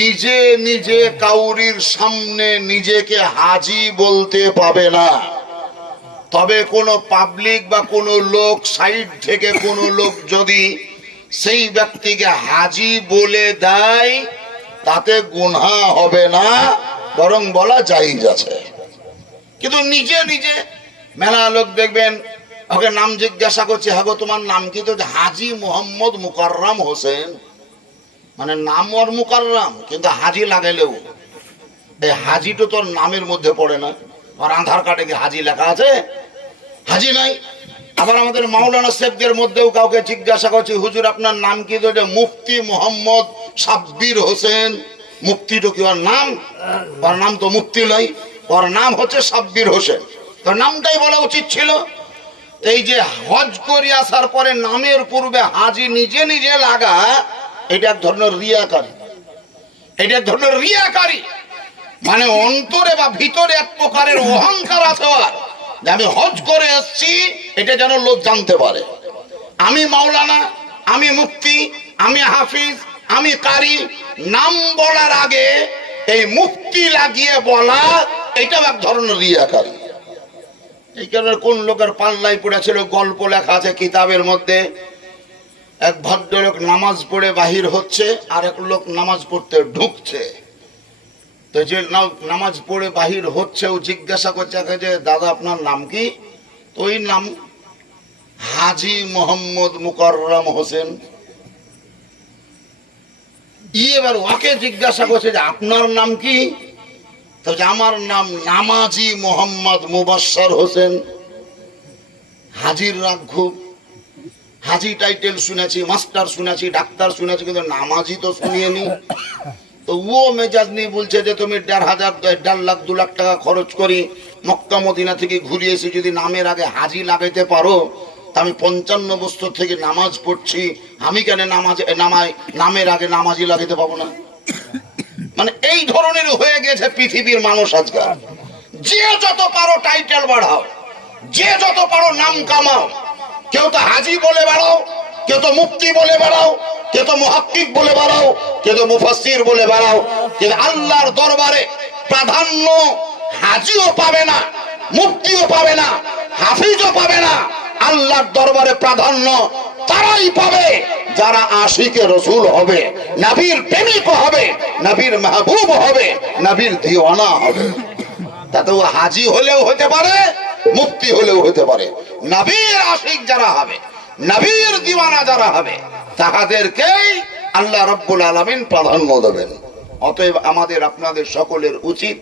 নিজে নিজে কাউরির সামনে নিজেকে হাজি বলতে পাবে না। তবে কোনো পাবলিক বা কোনো লোক সাইড থেকে কোনো লোক যদি সেই ব্যক্তিকে হাজি বলে দেয়, তাতে গুনাহ হবে না, বরং বলা জায়েজ আছে। কিন্তু নিজে নিজে মেলা লোক দেখবেন, ওকে নাম জিজ্ঞাসা করছে, হাগো তোমার নাম কি? তো হাজি মোহাম্মদ মুকাররম হোসেন, মানে নাম ওর মুকাররম, কিন্তু হাজি লাগাইলেও এই হাজি তো তোর নামের মধ্যে পড়ে না। আর আধার কার্ডে কি হাজি লেখা আছে? হাজি নাই। আবার আমাদের মাওলানা সাহেবদের মধ্যেও কাউকে জিজ্ঞাসা করছি, হুজুর আপনার নাম কি? তো মুফতি মোহাম্মদ সাব্বির হোসেন। মুফতি তো কি ওর নাম? ওর নাম তো মুফতি নয়, ওর নাম হচ্ছে সাব্বির হোসেন। তো নামটাই বলা উচিত ছিল। এই যে হজ করে আসার পরে নামের পূর্বে হাজি নিজে নিজে লাগা, এটা এক ধরনের রিয়াকারী। এটা এক ধরনের রিয়াকারী, মানে অন্তরে বা ভিতরে এক প্রকারের অহংকার আছে যে আমি হজ করে এসেছি, এটা যেন লোক জানতে পারে। আমি মাওলানা, আমি মুফতি, আমি হাফিজ, আমি কারি। নাম বলার আগে এই মুফতি লাগিয়ে বলা, এটা এক ধরনের রিয়াকারী। এই কারণে কোন লোকের পাল্লাই পড়েছিল, গল্প লেখা আছে কিতাবের মধ্যে। এক ভদ্রলোক নামাজ পড়ে বাহির হচ্ছে, আর এক লোক নামাজ পড়তে ঢুকছে। তো যে নামাজ পড়ে বাহির হচ্ছে, ও জিজ্ঞাসা করছে যে দাদা আপনার নাম কি? তো ওই নাম হাজি মোহাম্মদ মুকাররম হোসেন। এবার ওকে জিজ্ঞাসা করছে যে আপনার নাম কি? তো আমার নাম নামাজি মোহাম্মদ মুবাশশর হোসেন। হাজির রাগ খুব। হাজি টাইটেল শুনেছি, মাস্টার শুনেছি, ডাক্তার শুনেছি, কিন্তু নামাজি তো শুনিনি। তো ও মেজাজ নিয়ে বলছে যে তুমি 1.5 লাখ 2 লাখ টাকা খরচ করি মক্কা মদিনা থেকে ঘুরে এসে যদি নামের আগে হাজি লাগাইতে পারো, তা আমি 55 বছর থেকে নামাজ পড়ছি, আমি কেন নামের আগে নামাজি লাগাইতে পাবো না? মানে এই ধরনের হয়ে গেছে পৃথিবীর মানুষ আজকাল। যে যত পারো টাইটেল বাড়াও, যে যত পারো নাম কামাও। কেউ তো হাজি বলে বেড়াও, কেউ তো মুফতি বলে বেড়াও, কেউ তো মুহাক্কিক বলে বেড়াও, কেউ তো মুফাসসির বলে বেড়াও। কিন্তু আল্লাহর দরবারে প্রাধান্য হাজিও পাবে না, মুফতিও পাবে না, হাফিজও পাবে না। আল্লাহর দরবারে প্রাধান্য তারাই পাবে যারা আশিকে রসুল হবে, নবীর প্রেমিক হবে, নবীর মাহবুব হবে, নবীর দিওয়ানা হবে। তাতেও হাজি হলেও হতে পারে, মুফতি হলেও হতে পারে। নবীর আশিক যারা হবে, নবীর দিওয়ানা যারা হবে, তাহাদেরকেই আল্লাহ রাব্বুল আলামিন প্রাধান্য দেবেন। অতএব আমাদের আপনাদের সকলের উচিত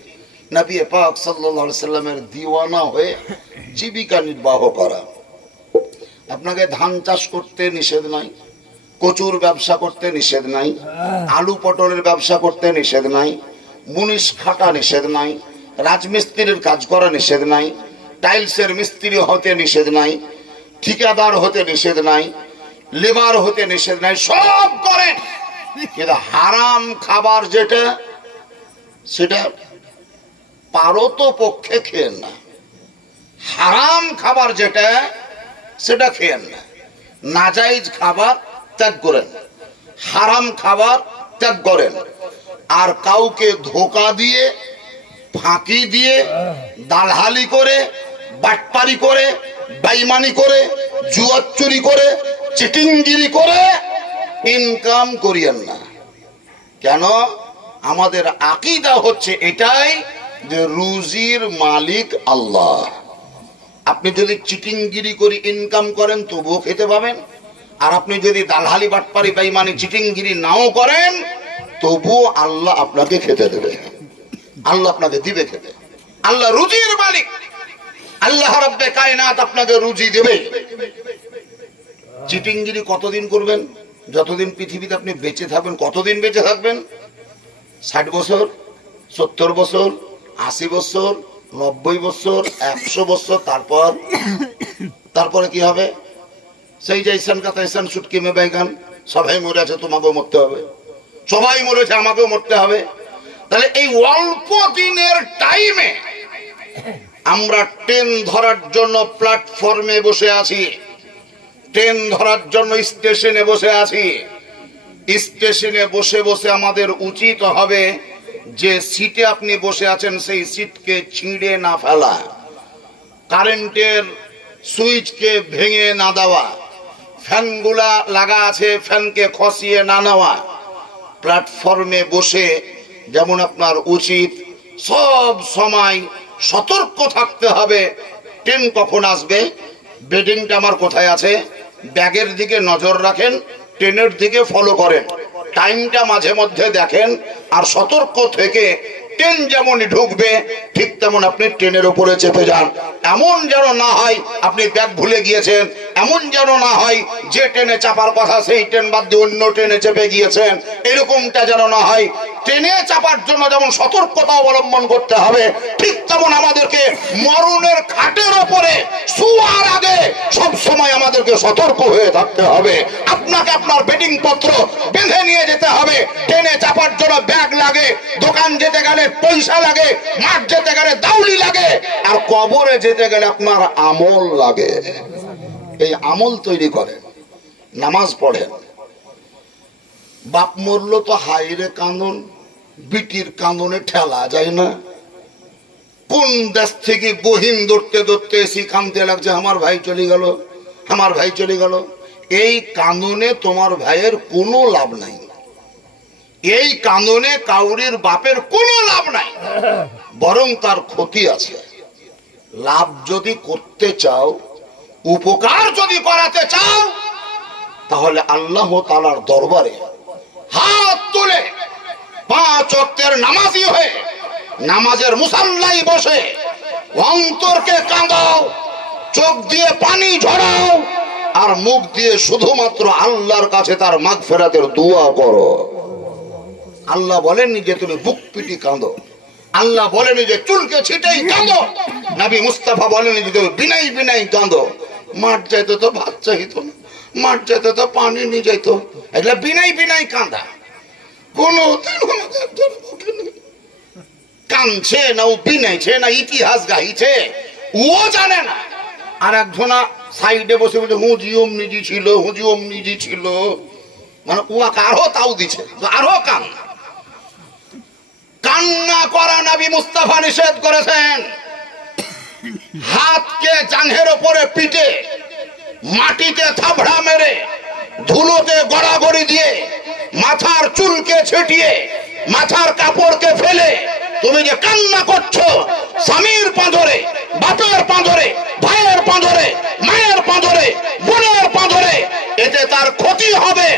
নবী পাক সাল্লাল্লাহু আলাইহি সাল্লামের দিওয়ানা হয়ে জীবিকা নির্বাহ করা। আপনাকে ধান চাষ করতে নিষেধ নাই, কচুর ব্যবসা করতে নিষেধ নাই, আলু পটলের ব্যবসা করতে নিষেধ নাই, মুনিশ খাটা নিষেধ নাই, রাজমিস্ত্রির কাজ করা নিষেধ নাই, টাইলসের মিস্ত্রি হতে নিষেধ নাই, ঠিকাদার হতে নিষেধ নাই, লেবার হতে নিষেধ নাই, সব করেন। কিন্তু হারাম খাবার যেটা, সেটা পারত পক্ষে খেয়েন না। হারাম খাবার যেটা, সেটা খেয়েন না। নাজায়েজ খাবার ত্যাগ করেন, হারাম খাবার ত্যাগ করেন। আর কাউকে ধোকা দিয়ে, ফাঁকি দিয়ে, দালালি করে, বাটপারি করে, বেঈমানি করে, জুয়ার চুরি করে, চিটিংগিরি করে ইনকাম করিয়েন না। কেন? আমাদের আকীদা হচ্ছে এটাই যে রুজির মালিক আল্লাহ। আপনি যদি চিটিংগিরি করে ইনকাম করেন তবুও খেতে পাবেন, আর আপনি যদি দালালি বাটপারি বেঈমানি চিটিংগিরি নাও করেন তবুও আল্লাহ আপনাকে খেতে দেবে, আল্লাহ আপনাকে দিবে খেতে। আল্লাহ রুজির মালিক, আল্লাহ রাব্বে কায়নাত আপনাকে রুজি দেবে। চিটিংগিরি কতদিন করবেন? যতদিন পৃথিবীতে আপনি বেঁচে থাকবেন। কতদিন বেঁচে থাকবেন? 60 বছর, 70 বছর, 80 বছর, 90 বছর, 100 বছর। তারপরে কি হবে? সেই যে ঈশান কাতা ঈশান সুটকি মে বাইগান, সবাই মরে আছে, তোমাকেও মরতে হবে, সবাই মরেছে, আমাকেও মরতে হবে। তাহলে এই অল্প দিনের টাইমে আমরা ট্রেন ধরার জন্য প্ল্যাটফর্মে বসে আছি, ট্রেন ধরার জন্য স্টেশনে বসে আছি। স্টেশনে বসে বসে আমাদের উচিত হবে যে সিটে আপনি বসে আছেন সেই সিটকে ছিঁড়ে না ফেলা, কারেন্টের সুইচকে ভেঙে না দেওয়া, ফ্যানগুলা লাগা আছে ফ্যানকে খসিয়ে না নেওয়া। প্ল্যাটফর্মে বসে যেমন আপনার উচিত সব সময় সতর্ক থাকতে হবে, ট্রেন কখন আসবে, বেডিংটা আমার কোথায় আছে, ব্যাগের দিকে নজর রাখেন, ট্রেনের দিকে ফলো করেন, টাইমটা মাঝে মধ্যে দেখেন, আর সতর্ক থেকে ট্রেন যেমন ঢুকবে ঠিক তেমন আপনি ট্রেনের উপরে চেপে যান। এমন যেন না হয় আপনি ব্যাগ ভুলে গিয়েছেন, এমন যেন না হয় যে ট্রেনে চাপার কথা সেই ট্রেন বাদ দিয়ে অন্য ট্রেনে চেপে গিয়েছেন, এরকমটা যেন না হয়। ট্রেনে চাপার জন্য যেমন সতর্কতা অবলম্বন করতে হবে, ঠিক তেমন আমাদেরকে মরণের খাটের ওপরে শোয়ার আগে সব সময় আমাদেরকে সতর্ক হয়ে থাকতে হবে। আপনাকে আপনার বেডিং পত্র বেঁধে নিয়ে যেতে হবে। ট্রেনে চাপার জন্য ব্যাগ লাগে, দোকান যেতে গেলে পয়সা লাগে, মাঠ যেতে গেলে দাউলি লাগে, আর কবরে যেতে গেলে আপনার আমল লাগে। এই আমল তৈরি করেন, নামাজ পড়েন। বাপ মরলো তো হাইরে কান্দন, বিটির কান্দনে ঠেলা যায় না। কোন দেশ থেকে বহিন ধরতে ধরতে এসে কান্দতে লাগছে, আমার ভাই চলে গেল, আমার ভাই চলে গেল। এই কান্দনে তোমার ভাইয়ের কোনো লাভ নাই, এই কান্দনে কাউরির বাপের কোনো লাভ নাই, বরং তার ক্ষতি আছে। লাভ যদি করতে চাও, উপকার যদি করাতে চাও, তাহলে আল্লাহ তাআলার দরবারে হাত তুলে 5 ওয়াক্তের নামাজি হয়ে নামাজের মুসাল্লায় বসে অন্তরকে কাঁদাও, চোখ দিয়ে পানি ঝরাও, আর মুখ দিয়ে শুধুমাত্র আল্লাহর কাছে তার মাগফিরাতের দোয়া করো। আল্লাহ বলেননি যে তুমি বুক পিটি কাঁদো, আল্লাহ বলেনি যে চুলকে ছিটেই কাঁদো, নবী মুস্তাফা বলেনি যে তুমি বিনাই বিনাই কাঁদো। মাঠ যাইতো তো ভাত চাইতো না, মাঠ যাইতো তো পানি নিয়ে যাইতো, এগুলা বিনাই বিনাই কাঁদা। কোন কাঁদছে না ও বিনাইছে না ইতিহাস গাইছে ও জানে না। আর একজনা সাইডে বসে বলছে হুজিওম নিজি ছিল, হুজিওম নিজি ছিল, মানে ওয়াকে আরো তাও দিছে, আরো কান্না করা নবী মুস্তাফা নিষেধ করেছেন। হাতকে জাঙ্ঘের উপরে পিটে, মাটিতে থাবড়া মেরে, ধুলোতে গড়াগড়ি দিয়ে, মাথার চুলকে ছিটিয়ে, মাথার কাপড়কে ফেলে তুমি যে কান্না করছো, স্বামীর পাঁজরে, বাপের পাঁজরে, ভাইয়ের পাঁজরে, মায়ের পাঁজরে, বোনের পাঁজরে, এতে তার ক্ষতি হবে,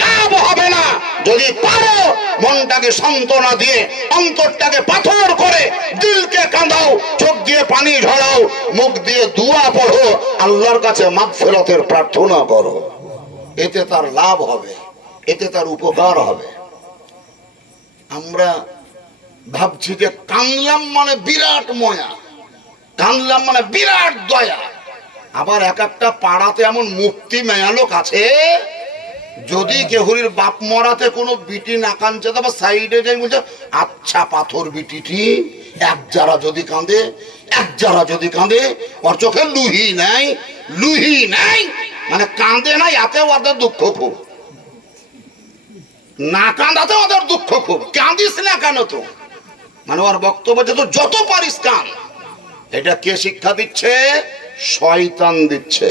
লাভ হবে না। যদি পারো মনটাকে সান্ত্বনা দিয়ে, অন্তরটাকে পাথর করে, দিলকে কাঁদাও, চোখ দিয়ে পানি ঝরাও, মুখ দিয়ে দোয়া পড়ো, আল্লাহর কাছে মাগফিরাতের প্রার্থনা করো, এতে তার লাভ হবে, এতে তার উপকার হবে। আমরা ভাবছি যে কানলাম মানে বিরাট ময়া, কানলাম মানে বিরাট দয়া। আবার এক একটা পাড়াতে এমন মুক্তি মেয়া লোক আছে, যদি কেহুরির বাপ মরাতে কোনো বিটি না কাঁদছে তবে সাইডে যাই বলছে আচ্ছা পাথর বিটিটি এক যারা যদি কাঁদে, এক যারা যদি কাঁদে, ওর চোখে লুহি নাই, লুহি নাই, মানে কাঁদে না, এতে ওদের দুঃখ খুব। না কাঁদাতে ওদের দুঃখ খুব, কাঁদিস না কেন তো, মানে ওর বক্তব্য যে তো যত পারিস কান। এটা কে শিক্ষা দিচ্ছে? শয়তান দিচ্ছে।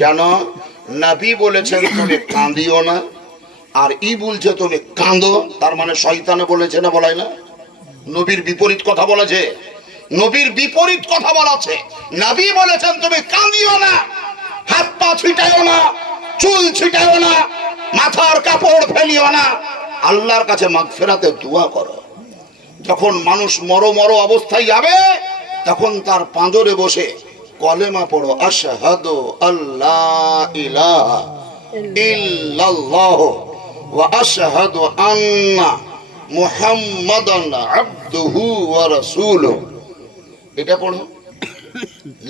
কেন? নবী বলেছেন তুমি কাঁদিও না, আর ই বলছে তুমি কাঁদো, তার মানে শয়তানে বলেছে না বলাই না? নবীর বিপরীত কথা বলেছে, নবীর বিপরীত কথা বলাছে। নবী বলেছেন তুমি কাঁদিও না, হাত পা ছিটাইও না, চুল ছিটাইও না, মাথার কাপড় ফেলিও না, আল্লাহর কাছে মাগফিরাতে দোয়া করো। যখন মানুষ মর অবস্থায় যাবে তখন তার পাঁজরে বসে কলেমা পড়ো, আশহাদু আল্লাহ ইলাহা ইল্লাল্লাহ ওয়া আশহাদু আন্না মুহাম্মাদান আবদুহু ওয়া রাসূলুহু। এটা পড়ো,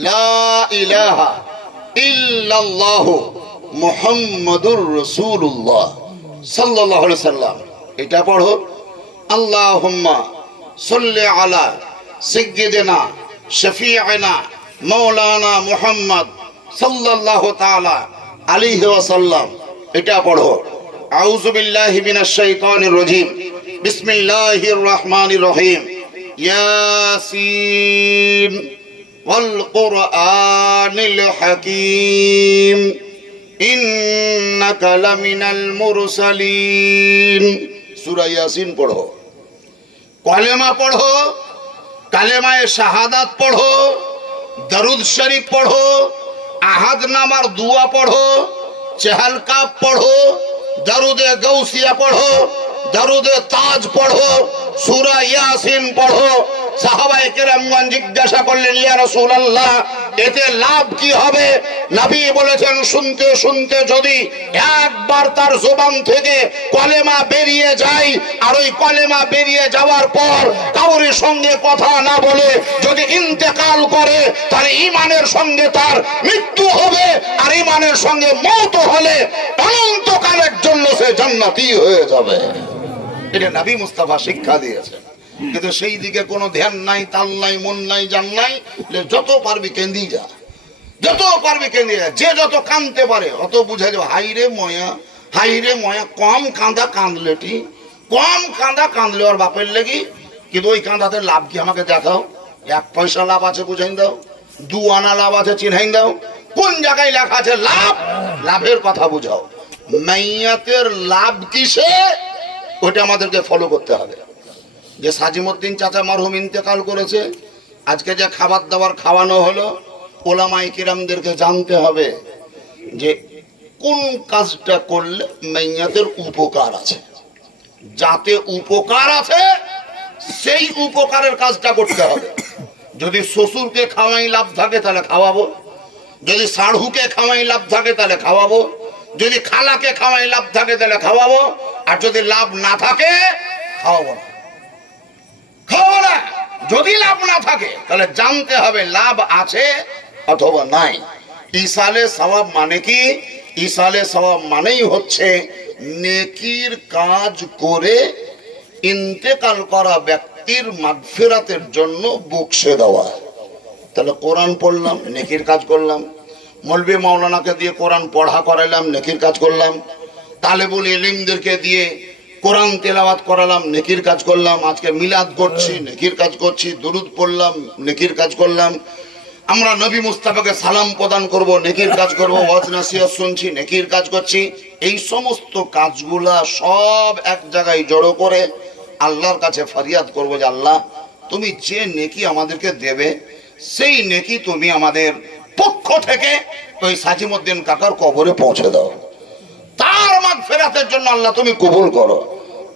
লা ইলাহা ইল্লাল্লাহ মুহাম্মাদুর রাসূলুল্লাহ সাল্লাল্লাহু আলাইহি সাল্লাম। এটা পড়ো, আল্লাহুম্মা সাল্লি আলা সাইয়্যিদিনা শাফিঈনা মাওলানা মুহাম্মদ সাল্লাল্লাহু তাআলা আলাইহি ওয়াসাল্লাম। এটা পড়ো, আউযু বিল্লাহি মিনাশ শাইতানির রাজীম, বিসমিল্লাহির রহমানির রহিম, ইয়াসিন ওয়াল কুরআনিল হাকীম ইন্নাকা লামিনাল মুরসালিন। সূরা ইয়াসিন পড়ো, কলেমা পড়ো, কালেমায়ে শাহাদাত পড়ো, দরুদ শরীফ পড়ো, আহাদ নামার দুয়া পড়ো, চেহাল কাপ পড়ো, দরুদে গৌসিয়া পড়ো, দরুদে তাজ পড়ো, সূরা ইয়াসিন পড়ো। সাহাবায়ে কেরামগণ জিজ্ঞাসা করলেন, ইয়া রাসূলুল্লাহ এতে লাভ কি হবে? নবী বলেছেন, শুনতে শুনতে যদি একবার তার জবান থেকে কলেমা বেরিয়ে যায়, আর ওই কলেমা বেরিয়ে যাওয়ার পর কারোর সঙ্গে কথা না বলে যদি ইন্তেকাল করে, তাহলে ঈমানের সঙ্গে তার মৃত্যু হবে, আর ঈমানের সঙ্গে মওত হলে অনন্তকালের জন্য সে জান্নাতি হয়ে যাবে। এটা নবী মুস্তাফা শিক্ষা দিয়েছেন। কিন্তু সেই দিকে কোনো ধ্যান নাই, তাল নাই, মন নাই, জান নাই। যত পারবি কেন্দি যা, যত পারবি কেন্দি যা, যে যত কাঁদতে পারে অত বুঝে যাবে। হাইরে ময়া, হাইরে ময়া, কম কাঁদা কাঁদলেটি, কম কাঁদা কাঁদলে ওর বাপের লেগি। কিন্তু ওই কাঁদাতে লাভ কি আমাকে দেখাও। 1 পয়সা লাভ আছে বুঝাই দাও, 2 আনা লাভ আছে চিনহাই দাও। কোন জায়গায় লেখা আছে লাভ? লাভের কথা বুঝাও। মাইয়াতের লাভ কিসে, ওটা আমাদেরকে ফলো করতে হবে। যে সাজিমউদ্দিন চাচা মরহুম ইন্তেকাল করেছে, আজকে যে খাবার দাবার খাওয়ানো হলো, ওলামায়ে কিরামদেরকে জানতে হবে যে কোন কাজটা করলে মাইয়াতের উপকার আছে। যাতে উপকার আছে সেই উপকারের কাজটা করতে হবে। যদি শ্বশুরকে খাওয়াই লাভ থাকে তাহলে খাওয়াবো, যদি শাড়হুকে খাওয়াই লাভ থাকে তাহলে খাওয়াবো, যদি খালাকে খাওয়াই লাভ থাকে তাহলে খাওয়াবো, আর যদি লাভ না থাকে খাওয়াবো না, খাওয়াবো না। যদি লাভ না থাকে তাহলে জানতে হবে লাভ আছে অথবা নাই। ইসালে সওয়াব মানে কি? ইসালে সওয়াব মানেই হচ্ছে নেকির কাজ করে ইন্তেকাল করা ব্যক্তির মাগফিরাতের জন্য বকশে দেওয়া। তাহলে কোরআন পড়লাম, নেকির কাজ করলাম। মৌলভী মাওলানাকে দিয়ে কোরআন পড়া করাইলাম, নেকির কাজ করলাম। তালেবুল ইলমদেরকে দিয়ে কোরআন তেলাওয়াত করালাম, নেকির কাজ করলাম। আজকে মিলাদ করছি, নেকির কাজ করছি। দুরুদ পড়লাম, নেকির কাজ করলাম। আমরা নবী মুস্তাফাকে সালাম প্রদান করব, নেকির কাজ করব। ওয়াজ নাসিহত শুনছি, নেকির কাজ করছি। এই সমস্ত কাজগুলা সব এক জায়গায় জড়ো করে আল্লাহর কাছে ফরিয়াদ করব যে আল্লাহ তুমি যে নেকি আমাদেরকে দেবে সেই নেকি তুমি আমাদের পক্ষ থেকে ওই সাজিমউদ্দিন কাকার কবরে পৌঁছে দাও। তার মাগফিরাতের জন্য আল্লাহ তুমি কবুল করো,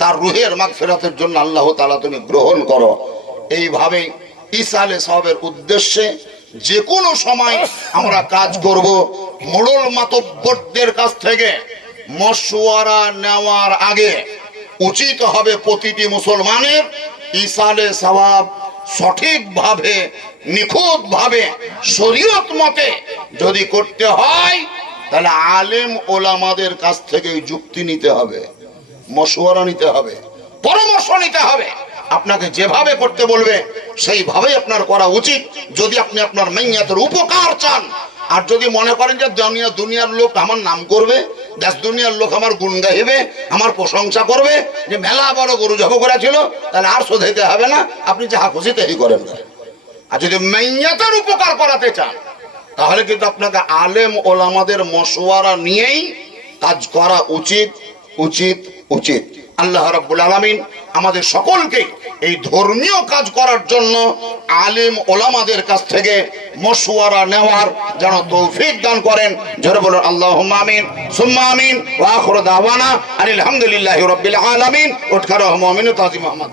তার রুহের মাগফিরাতের জন্য আল্লাহ তাআলা তুমি গ্রহণ করো। এইভাবে ইসালে সওয়াবের উদ্দেশ্যে যে কোনো সময় আমরা কাজ করব। মোড়ল মাতব্বরদের কাছ থেকে মশওয়ারা নেওয়ার আগে উচিত হবে প্রতিটি মুসলমানের ইসালে সওয়াব সঠিকভাবে, নিখুঁতভাবে, শরীয়ত মতে যদি করতে হয় তাহলে আলেম ওলামাদের কাছ থেকে যুক্তি নিতে হবে, মশওয়ারা নিতে হবে, পরামর্শ নিতে হবে। আপনাকে যেভাবে করতে বলবে সেইভাবেই আপনার করা উচিত, যদি আপনি আপনার মাইয়াতের উপকার চান। আর যদি মনে করেন যে দুনিয়ার লোক আমার নাম করবে, দেশ দুনিয়ার লোক আমার গুণ গাইবে, আমার প্রশংসা করবে যে মেলা বড় গরু জব করেছিল, তাহলে আর শোধাইতে হবে না, আপনি যাহা খুশি তাই করেন। আর যদি মাইয়াতের উপকার করাতে চান তাহলে কিন্তু আপনাকে আলেম ওলামাদের মশওয়ারা নিয়েই কাজ করা উচিত উচিত উচিত। আল্লাহ রাব্বুল আলামিন আমাদের সকলকে এই ধর্মীয় কাজ করার জন্য আলেম ওলামাদের কাছ থেকে মশওয়ারা নেওয়ার যেন তৌফিক দান করেন। জোরে বলুন আল্লাহুম্মা আমিন সুম্মা আমিন ওয়া আখিরু দাওয়ানা আনিল হামদুলিল্লাহি রাব্বিল আলামিন। উঠকার মুমিন তাজি মুহাম্মদ।